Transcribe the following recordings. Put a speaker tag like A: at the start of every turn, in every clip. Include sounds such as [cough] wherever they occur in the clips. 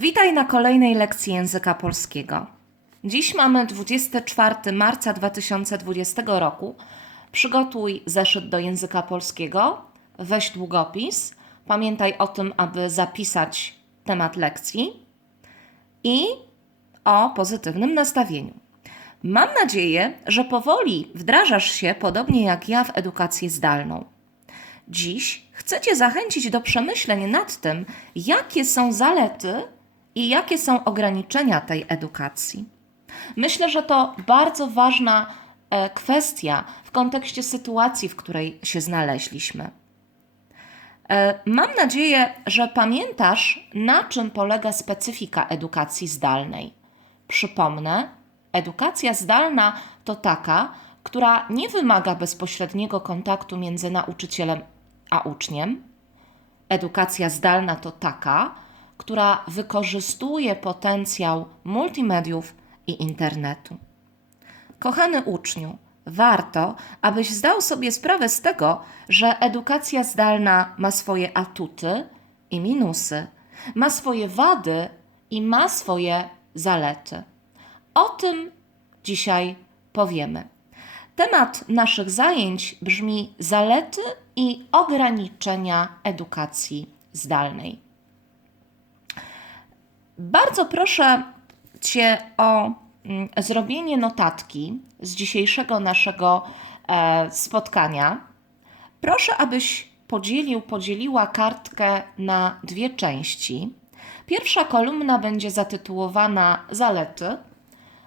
A: Witaj na kolejnej lekcji języka polskiego. Dziś mamy 24 marca 2020 roku. Przygotuj zeszyt do języka polskiego, weź długopis. Pamiętaj o tym, aby zapisać temat lekcji i o pozytywnym nastawieniu. Mam nadzieję, że powoli wdrażasz się, podobnie jak ja, w edukację zdalną. Dziś chcę Cię zachęcić do przemyśleń nad tym, jakie są zalety i jakie są ograniczenia tej edukacji. Myślę, że to bardzo ważna e, kwestia w kontekście sytuacji, w której się znaleźliśmy. E, Mam nadzieję, że pamiętasz, na czym polega specyfika edukacji zdalnej. Przypomnę, edukacja zdalna to taka, która nie wymaga bezpośredniego kontaktu między nauczycielem a uczniem. Edukacja zdalna to taka, która wykorzystuje potencjał multimediów i internetu. Kochany uczniu, warto, abyś zdał sobie sprawę z tego, że edukacja zdalna ma swoje atuty i minusy, ma swoje wady i ma swoje zalety. O tym dzisiaj powiemy. Temat naszych zajęć brzmi zalety i ograniczenia edukacji zdalnej. Bardzo proszę Cię o mm, zrobienie notatki z dzisiejszego naszego e, spotkania. Proszę, abyś podzielił, podzieliła kartkę na dwie części. Pierwsza kolumna będzie zatytułowana Zalety,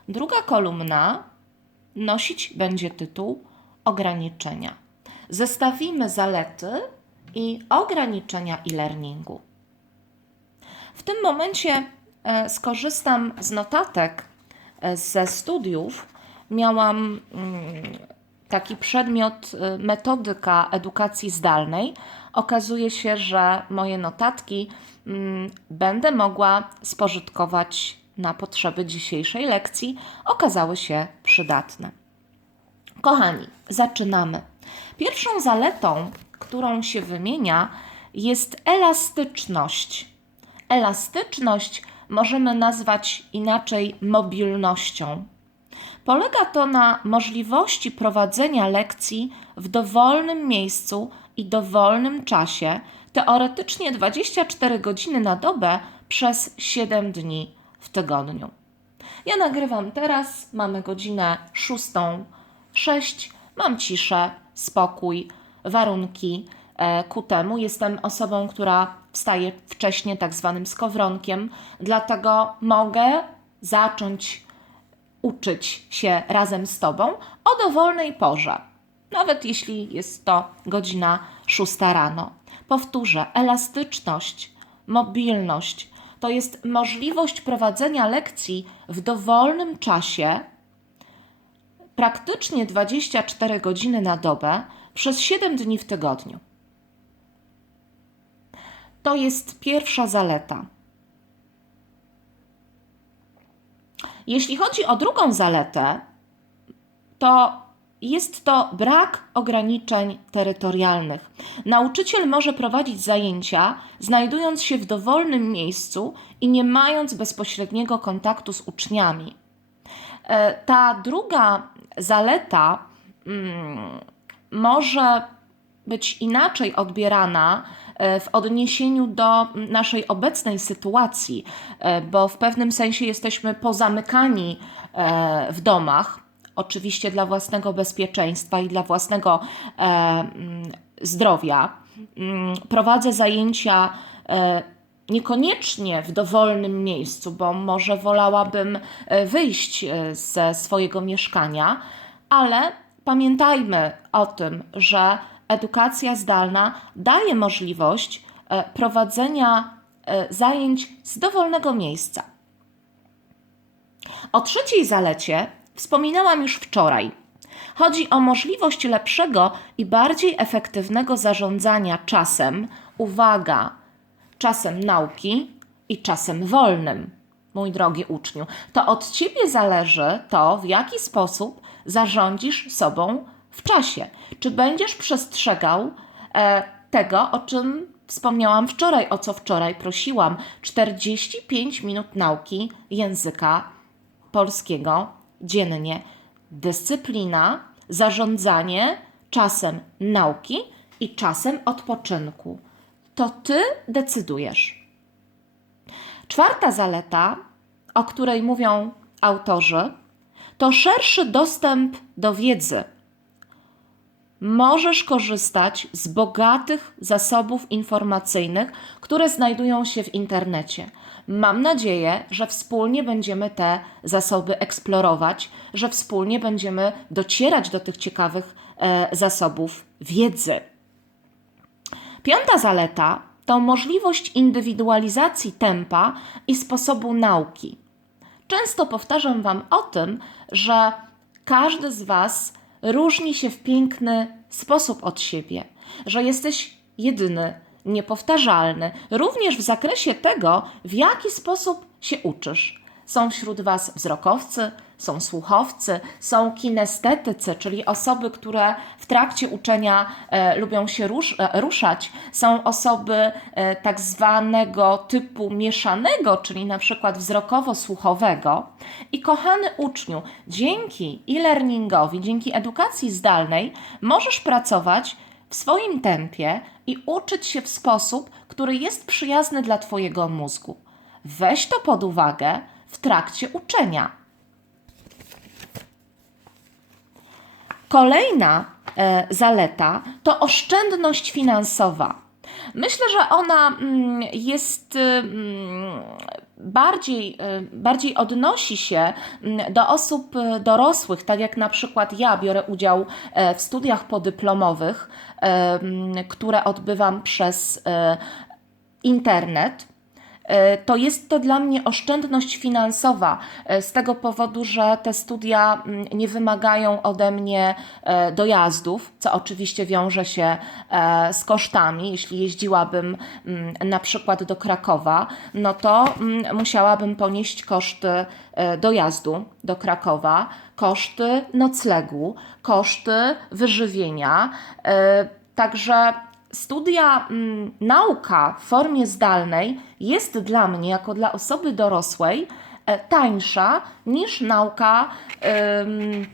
A: druga kolumna nosić będzie tytuł Ograniczenia. Zestawimy zalety i ograniczenia e-learningu. W tym momencie e, skorzystam z notatek e, ze studiów. Miałam mm, taki przedmiot e, metodyka edukacji zdalnej. Okazuje się, że moje notatki mm, będę mogła spożytkować na potrzeby dzisiejszej lekcji. Okazały się przydatne. Kochani, zaczynamy. Pierwszą zaletą, którą się wymienia, jest elastyczność. Elastyczność możemy nazwać inaczej mobilnością. Polega to na możliwości prowadzenia lekcji w dowolnym miejscu i dowolnym czasie, teoretycznie 24 godziny na dobę przez 7 dni w tygodniu. Ja nagrywam teraz, mamy godzinę 6.06, mam ciszę, spokój, warunki e, ku temu. Jestem osobą, która wstaje wcześnie, tak zwanym skowronkiem, dlatego mogę zacząć uczyć się razem z Tobą o dowolnej porze, nawet jeśli jest to godzina 6 rano. Powtórzę, elastyczność, mobilność to jest możliwość prowadzenia lekcji w dowolnym czasie, praktycznie 24 godziny na dobę, przez 7 dni w tygodniu. To jest pierwsza zaleta. Jeśli chodzi o drugą zaletę, to jest to brak ograniczeń terytorialnych. Nauczyciel może prowadzić zajęcia, znajdując się w dowolnym miejscu i nie mając bezpośredniego kontaktu z uczniami. E, Ta druga zaleta mm, może być inaczej odbierana e, w odniesieniu do naszej obecnej sytuacji, e, bo w pewnym sensie jesteśmy pozamykani e, w domach, oczywiście dla własnego bezpieczeństwa i dla własnego mm, zdrowia. Mm, Prowadzę zajęcia niekoniecznie w dowolnym miejscu, bo może wolałabym e, wyjść e, ze swojego mieszkania, ale pamiętajmy o tym, że edukacja zdalna daje możliwość e, prowadzenia zajęć z dowolnego miejsca. O trzeciej zalecie wspominałam już wczoraj. Chodzi o możliwość lepszego i bardziej efektywnego zarządzania czasem, uwaga, czasem nauki i czasem wolnym. Mój drogi uczniu, to od ciebie zależy to, w jaki sposób zarządzisz sobą w czasie. Czy będziesz przestrzegał e, tego, o czym wspomniałam wczoraj, o co wczoraj prosiłam. 45 minut nauki języka polskiego dziennie. Dyscyplina, zarządzanie czasem nauki i czasem odpoczynku. To ty decydujesz. Czwarta zaleta, o której mówią autorzy, to szerszy dostęp do wiedzy. Możesz korzystać z bogatych zasobów informacyjnych, które znajdują się w internecie. Mam nadzieję, że wspólnie będziemy te zasoby eksplorować, że wspólnie będziemy docierać do tych ciekawych e, zasobów wiedzy. Piąta zaleta to możliwość indywidualizacji tempa i sposobu nauki. Często powtarzam Wam o tym, że każdy z Was różni się w piękny sposób od siebie, że jesteś jedyny, niepowtarzalny, również w zakresie tego, w jaki sposób się uczysz. Są wśród Was wzrokowcy, są słuchowcy, są kinestetycy, czyli osoby, które w trakcie uczenia e, lubią się rusz, e, ruszać. Są osoby e, tak zwanego typu mieszanego, czyli na przykład wzrokowo-słuchowego. I kochany uczniu, dzięki e-learningowi, dzięki edukacji zdalnej możesz pracować w swoim tempie i uczyć się w sposób, który jest przyjazny dla Twojego mózgu. Weź to pod uwagę w trakcie uczenia. Kolejna e, zaleta to oszczędność finansowa. Myślę, że ona mm, jest mm, bardziej, e, bardziej odnosi się mm, do osób e, dorosłych, tak jak na przykład ja biorę udział e, w studiach podyplomowych, e, które odbywam przez e, internet. E, to jest to dla mnie oszczędność finansowa, e, z tego powodu, że te studia mm, nie wymagają ode mnie e, dojazdów, co oczywiście wiąże się z kosztami. Jeśli jeździłabym mm, na przykład do Krakowa, no to mm, musiałabym ponieść koszty dojazdu do Krakowa, koszty noclegu, koszty wyżywienia. Także studia, mm, nauka w formie zdalnej jest dla mnie, jako dla osoby dorosłej, e, tańsza niż nauka em,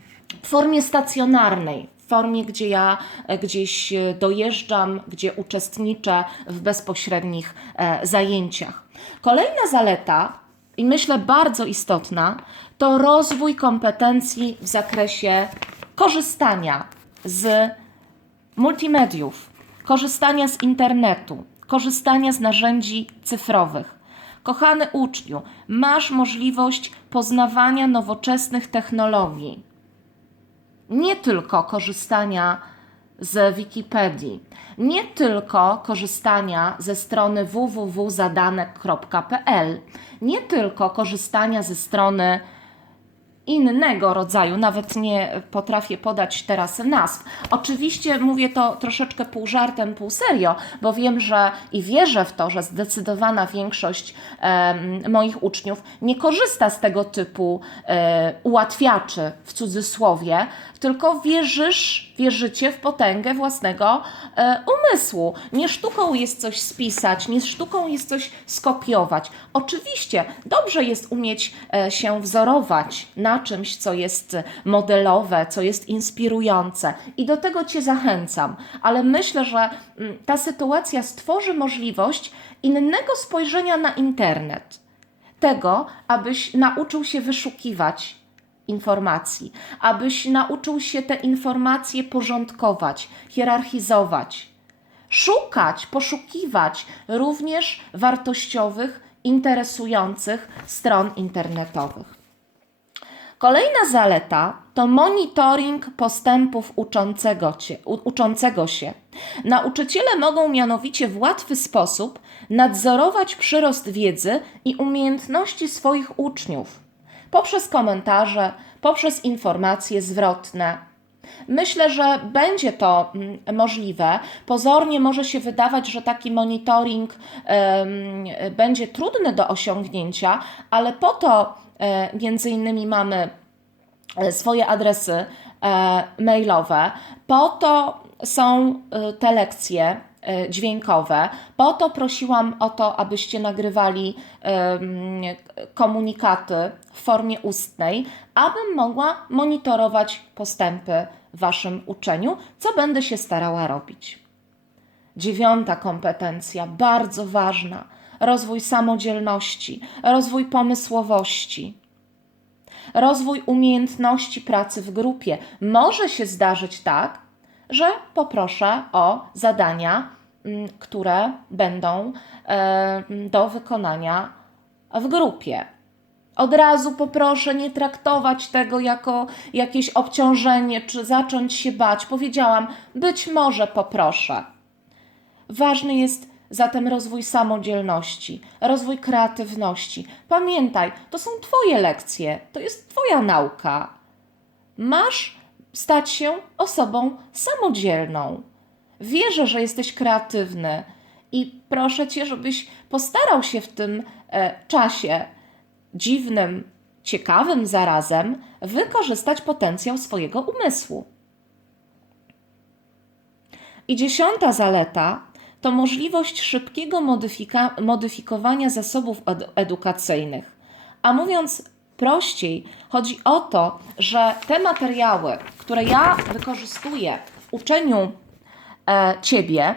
A: w formie stacjonarnej. W formie, gdzie ja e, gdzieś e, dojeżdżam, gdzie uczestniczę w bezpośrednich e, zajęciach. Kolejna zaleta, i myślę bardzo istotna, to rozwój kompetencji w zakresie korzystania z multimediów, korzystania z internetu, korzystania z narzędzi cyfrowych. Kochany uczniu, masz możliwość poznawania nowoczesnych technologii. Nie tylko korzystania z Wikipedii, nie tylko korzystania ze strony www.zadanek.pl, nie tylko korzystania ze strony innego rodzaju, nawet nie potrafię podać teraz nazw. Oczywiście mówię to troszeczkę pół żartem, pół serio, bo wiem, że i wierzę w to, że zdecydowana większość moich uczniów nie korzysta z tego typu e, ułatwiaczy w cudzysłowie, tylko wierzysz, wierzycie w potęgę własnego e, umysłu. Nie sztuką jest coś spisać, nie sztuką jest coś skopiować. Oczywiście dobrze jest umieć e, się wzorować na czymś, co jest modelowe, co jest inspirujące i do tego Cię zachęcam, ale myślę, że mm, ta sytuacja stworzy możliwość innego spojrzenia na internet. Tego, abyś nauczył się wyszukiwać informacji, abyś nauczył się te informacje porządkować, hierarchizować, szukać, poszukiwać również wartościowych, interesujących stron internetowych. Kolejna zaleta to monitoring postępów uczącego, cię, uczącego się. Nauczyciele mogą mianowicie w łatwy sposób nadzorować przyrost wiedzy i umiejętności swoich uczniów poprzez komentarze, poprzez informacje zwrotne. Myślę, że będzie to mm, możliwe. Pozornie może się wydawać, że taki monitoring będzie trudny do osiągnięcia, ale po to e, między innymi mamy e, swoje adresy e, mailowe, po to są te lekcje dźwiękowe. Po to prosiłam o to, abyście nagrywali komunikaty w formie ustnej, abym mogła monitorować postępy w Waszym uczeniu, co będę się starała robić. Dziewiąta kompetencja, bardzo ważna: rozwój samodzielności, rozwój pomysłowości, rozwój umiejętności pracy w grupie. Może się zdarzyć tak, że poproszę o zadania, mm, które będą e, do wykonania w grupie. Od razu poproszę nie traktować tego jako jakieś obciążenie czy zacząć się bać. Powiedziałam, być może poproszę. Ważny jest zatem rozwój samodzielności, rozwój kreatywności. Pamiętaj, to są Twoje lekcje, to jest Twoja nauka. Masz stać się osobą samodzielną. Wierzę, że jesteś kreatywny i proszę Cię, żebyś postarał się w tym e, czasie dziwnym, ciekawym zarazem wykorzystać potencjał swojego umysłu. I dziesiąta zaleta to możliwość szybkiego modyfika- modyfikowania zasobów ed- edukacyjnych. A mówiąc prościej, chodzi o to, że te materiały, które ja wykorzystuję w uczeniu e, Ciebie,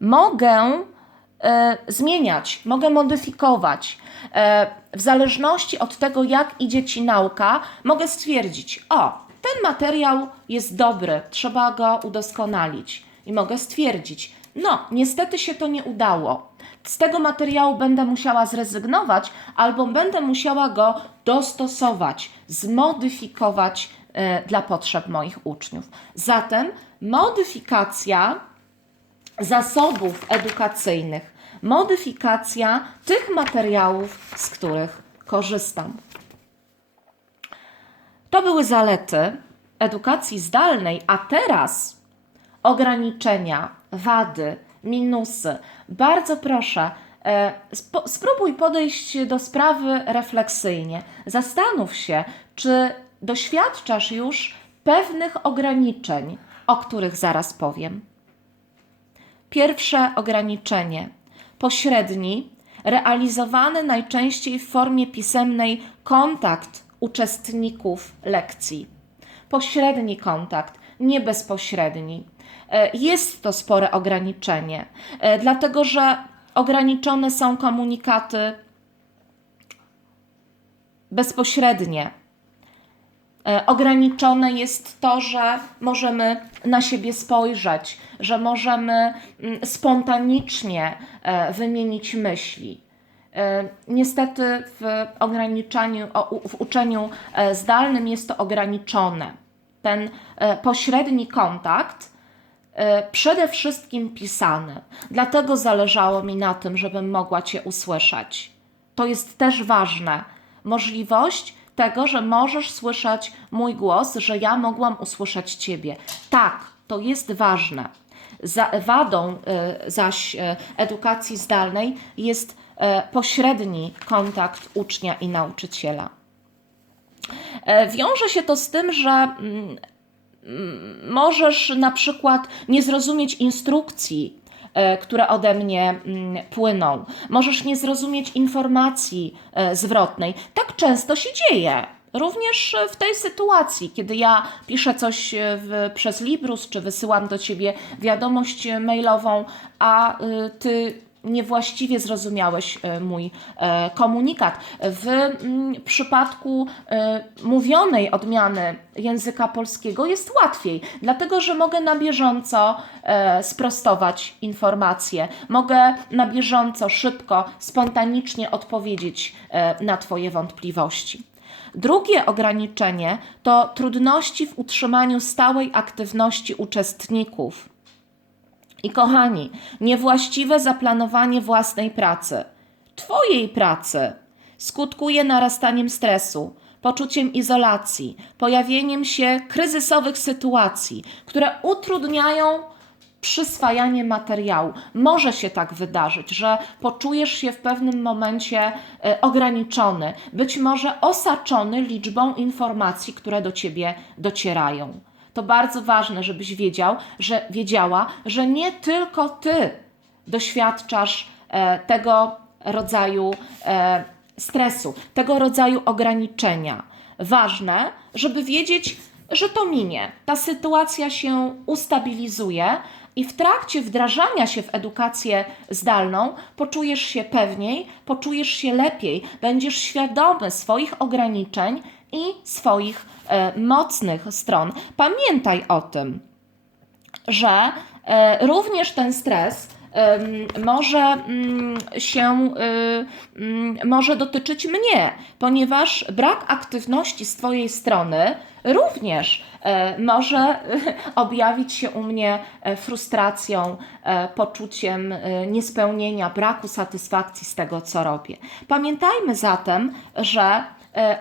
A: mogę e, zmieniać, mogę modyfikować. E, w zależności od tego, jak idzie Ci nauka, mogę stwierdzić: O, ten materiał jest dobry, trzeba go udoskonalić. I mogę stwierdzić: No, niestety się to nie udało. Z tego materiału będę musiała zrezygnować, albo będę musiała go dostosować, zmodyfikować e, dla potrzeb moich uczniów. Zatem modyfikacja zasobów edukacyjnych, modyfikacja tych materiałów, z których korzystam. To były zalety edukacji zdalnej, a teraz ograniczenia, wady, minusy. Bardzo proszę, e, spróbuj podejść do sprawy refleksyjnie. Zastanów się, czy doświadczasz już pewnych ograniczeń, o których zaraz powiem. Pierwsze ograniczenie pośredni, realizowany najczęściej w formie pisemnej kontakt uczestników lekcji. Pośredni kontakt, nie bezpośredni. E, Jest to spore ograniczenie, e, dlatego że ograniczone są komunikaty bezpośrednie. E, Ograniczone jest to, że możemy na siebie spojrzeć, że możemy mm, spontanicznie wymienić myśli. Niestety w ograniczaniu, w uczeniu zdalnym jest to ograniczone. Ten pośredni kontakt przede wszystkim pisany. Dlatego zależało mi na tym, żebym mogła Cię usłyszeć. To jest też ważne. Możliwość tego, że możesz słyszeć mój głos, że ja mogłam usłyszeć Ciebie. Tak, to jest ważne. Za, wadą e, zaś e, edukacji zdalnej jest e, pośredni kontakt ucznia i nauczyciela. E, Wiąże się to z tym, że mm, możesz na przykład nie zrozumieć instrukcji, e, które ode mnie mm, płyną. Możesz nie zrozumieć informacji e, zwrotnej. Tak często się dzieje. Również e, w tej sytuacji, kiedy ja piszę coś w, przez Librus, czy wysyłam do ciebie wiadomość mailową, a ty niewłaściwie zrozumiałeś e, mój e, komunikat. W mm, przypadku e, mówionej odmiany języka polskiego jest łatwiej, dlatego że mogę na bieżąco sprostować informacje, mogę na bieżąco, szybko, spontanicznie odpowiedzieć na Twoje wątpliwości. Drugie ograniczenie to trudności w utrzymaniu stałej aktywności uczestników. I kochani, niewłaściwe zaplanowanie własnej pracy, Twojej pracy, skutkuje narastaniem stresu, poczuciem izolacji, pojawieniem się kryzysowych sytuacji, które utrudniają przyswajanie materiału. Może się tak wydarzyć, że poczujesz się w pewnym momencie e, ograniczony, być może osaczony liczbą informacji, które do ciebie docierają. To bardzo ważne, żebyś wiedział, że wiedziała, że nie tylko ty doświadczasz e, tego rodzaju e, stresu, tego rodzaju ograniczenia. Ważne, żeby wiedzieć, że to minie. Ta sytuacja się ustabilizuje i w trakcie wdrażania się w edukację zdalną poczujesz się pewniej, poczujesz się lepiej, będziesz świadomy swoich ograniczeń i swoich e, mocnych stron. Pamiętaj o tym, że e, również ten stres może mm, się y, mm, może dotyczyć mnie, ponieważ brak aktywności z Twojej strony również e, może [laughs] objawić się u mnie frustracją, poczuciem niespełnienia, braku satysfakcji z tego, co robię. Pamiętajmy zatem, że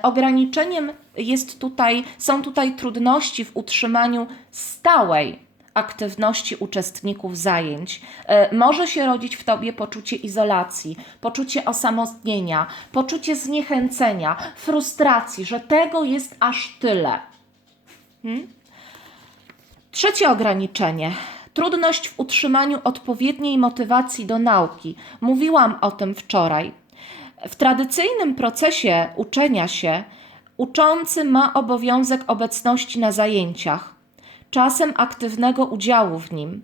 A: ograniczeniem jest tutaj, są tutaj trudności w utrzymaniu stałej aktywności uczestników zajęć. E, Może się rodzić w tobie poczucie izolacji, poczucie osamotnienia, poczucie zniechęcenia, frustracji, że tego jest aż tyle. Hmm? Trzecie ograniczenie. Trudność w utrzymaniu odpowiedniej motywacji do nauki. Mówiłam o tym wczoraj. W tradycyjnym procesie uczenia się uczący ma obowiązek obecności na zajęciach, czasem aktywnego udziału w nim.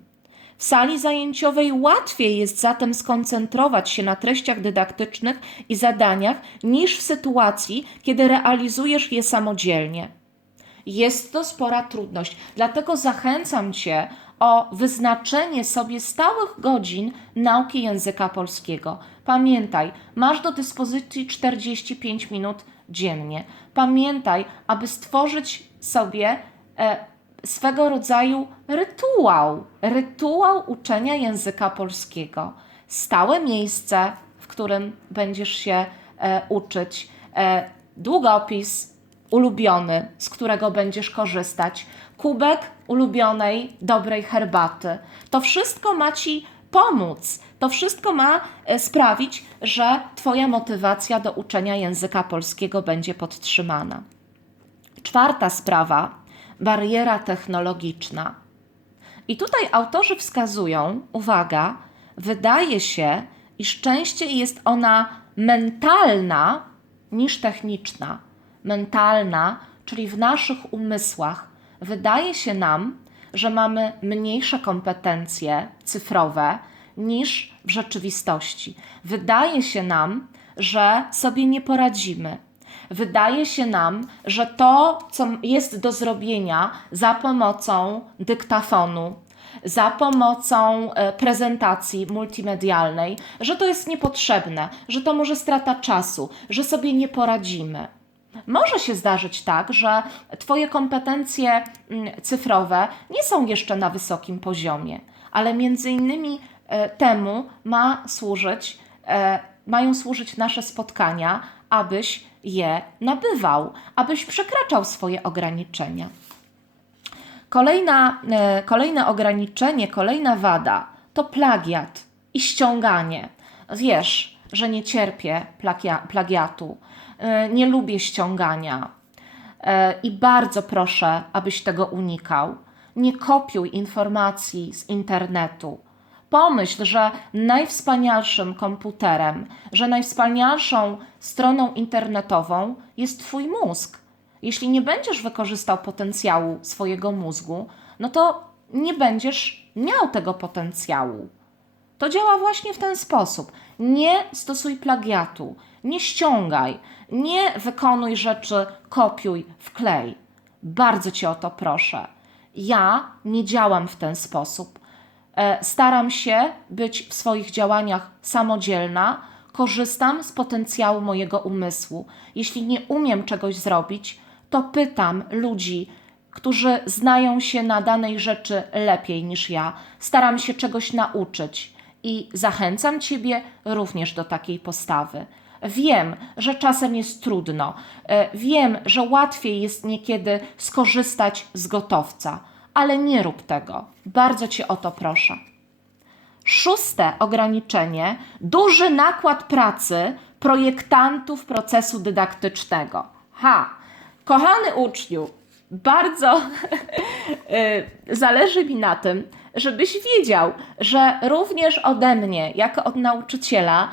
A: W sali zajęciowej łatwiej jest zatem skoncentrować się na treściach dydaktycznych i zadaniach niż w sytuacji, kiedy realizujesz je samodzielnie. Jest to spora trudność, dlatego zachęcam Cię o wyznaczenie sobie stałych godzin nauki języka polskiego. Pamiętaj, masz do dyspozycji 45 minut dziennie. Pamiętaj, aby stworzyć sobie e, swego rodzaju rytuał, rytuał uczenia języka polskiego. Stałe miejsce, w którym będziesz się e, uczyć, e, długopis ulubiony, z którego będziesz korzystać, kubek ulubionej, dobrej herbaty. To wszystko ma Ci pomóc. To wszystko ma e, sprawić, że Twoja motywacja do uczenia języka polskiego będzie podtrzymana. Czwarta sprawa bariera technologiczna. I tutaj autorzy wskazują, uwaga, wydaje się, iż częściej jest ona mentalna niż techniczna. Mentalna, czyli w naszych umysłach. Wydaje się nam, że mamy mniejsze kompetencje cyfrowe niż w rzeczywistości. Wydaje się nam, że sobie nie poradzimy. Wydaje się nam, że to, co jest do zrobienia za pomocą dyktafonu, za pomocą e, prezentacji multimedialnej, że to jest niepotrzebne, że to może strata czasu, że sobie nie poradzimy. Może się zdarzyć tak, że Twoje kompetencje mm, cyfrowe nie są jeszcze na wysokim poziomie, ale między innymi e, temu ma służyć, e, mają służyć nasze spotkania, abyś je nabywał, abyś przekraczał swoje ograniczenia. Kolejna, e, kolejne ograniczenie, kolejna wada to plagiat i ściąganie. Wiesz, że nie cierpię plagia, plagiatu, nie lubię ściągania e, i bardzo proszę, abyś tego unikał. Nie kopiuj informacji z internetu. Pomyśl, że najwspanialszym komputerem, że najwspanialszą stroną internetową jest Twój mózg. Jeśli nie będziesz wykorzystał potencjału swojego mózgu, no to nie będziesz miał tego potencjału. To działa właśnie w ten sposób. Nie stosuj plagiatu, nie ściągaj, nie wykonuj rzeczy kopiuj, wklej. Bardzo cię o to proszę. Ja nie działam w ten sposób. E, Staram się być w swoich działaniach samodzielna, korzystam z potencjału mojego umysłu. Jeśli nie umiem czegoś zrobić, to pytam ludzi, którzy znają się na danej rzeczy lepiej niż ja. Staram się czegoś nauczyć i zachęcam Ciebie również do takiej postawy. Wiem, że czasem jest trudno, e, wiem, że łatwiej jest niekiedy skorzystać z gotowca, ale nie rób tego. Bardzo Cię o to proszę. Szóste ograniczenie duży nakład pracy projektantów procesu dydaktycznego. Ha! Kochany uczniu, bardzo y, [laughs] zależy mi na tym, żebyś wiedział, że również ode mnie, jako od nauczyciela, e,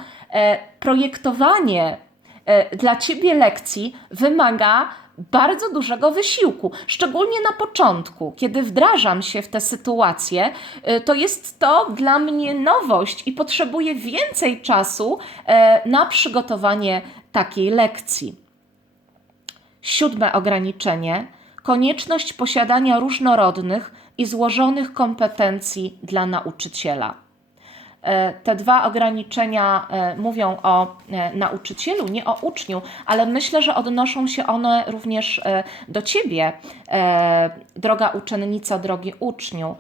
A: projektowanie e, dla ciebie lekcji wymaga bardzo dużego wysiłku, szczególnie na początku, kiedy wdrażam się w tę sytuację, y, to jest to dla mnie nowość i potrzebuję więcej czasu e, na przygotowanie takiej lekcji. Siódme ograniczenie konieczność posiadania różnorodnych i złożonych kompetencji dla nauczyciela. E, Te dwa ograniczenia e, mówią o e, nauczycielu, nie o uczniu, ale myślę, że odnoszą się one również do ciebie, droga uczennico, drogi uczniu.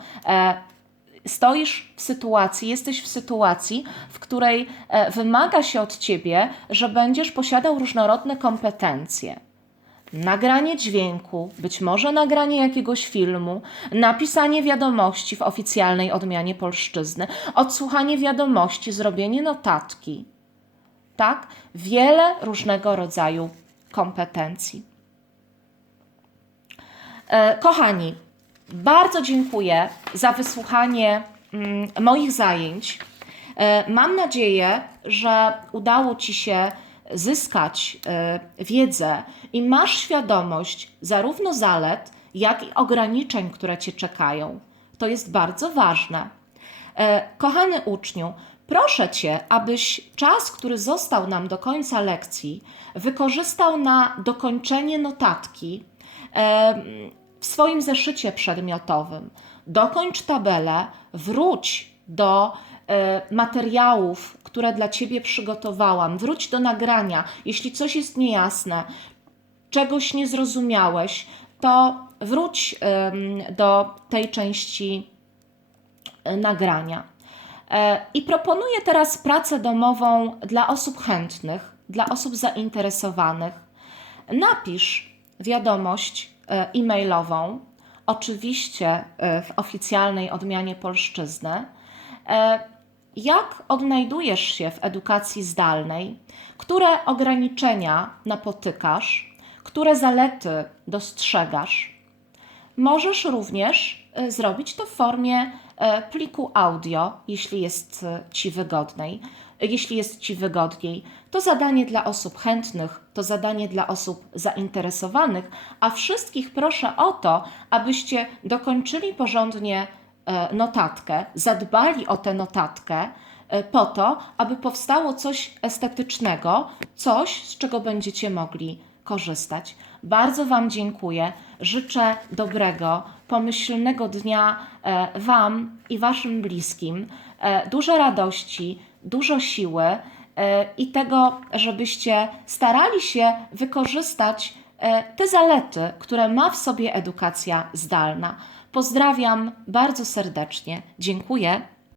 A: Stoisz w sytuacji, jesteś w sytuacji, w której wymaga się od ciebie, że będziesz posiadał różnorodne kompetencje nagranie dźwięku, być może nagranie jakiegoś filmu, napisanie wiadomości w oficjalnej odmianie polszczyzny, odsłuchanie wiadomości, zrobienie notatki. Tak? Wiele różnego rodzaju kompetencji. E, Kochani, bardzo dziękuję za wysłuchanie mm, moich zajęć. E, Mam nadzieję, że udało Ci się zyskać e, wiedzę i masz świadomość zarówno zalet, jak i ograniczeń, które Cię czekają. To jest bardzo ważne. E, Kochany uczniu, proszę Cię, abyś czas, który został nam do końca lekcji, wykorzystał na dokończenie notatki e, w swoim zeszycie przedmiotowym. Dokończ tabelę, wróć do materiałów, które dla Ciebie przygotowałam, wróć do nagrania. Jeśli coś jest niejasne, czegoś nie zrozumiałeś, to wróć do tej części e, nagrania. E, I proponuję teraz pracę domową dla osób chętnych, dla osób zainteresowanych. Napisz wiadomość e, e-mailową, oczywiście w oficjalnej odmianie polszczyzny. Jak odnajdujesz się w edukacji zdalnej? Które ograniczenia napotykasz? Które zalety dostrzegasz? Możesz również e, zrobić to w formie e, pliku audio, jeśli jest e, Ci wygodniej. Jeśli jest Ci wygodniej, to zadanie dla osób chętnych, to zadanie dla osób zainteresowanych, a wszystkich proszę o to, abyście dokończyli porządnie notatkę, zadbali o tę notatkę, e, po to, aby powstało coś estetycznego, coś, z czego będziecie mogli korzystać. Bardzo Wam dziękuję. Życzę dobrego, pomyślnego dnia e, Wam i Waszym bliskim, e, dużo radości, dużo siły e, i tego, żebyście starali się wykorzystać e, te zalety, które ma w sobie edukacja zdalna. Pozdrawiam bardzo serdecznie. Dziękuję.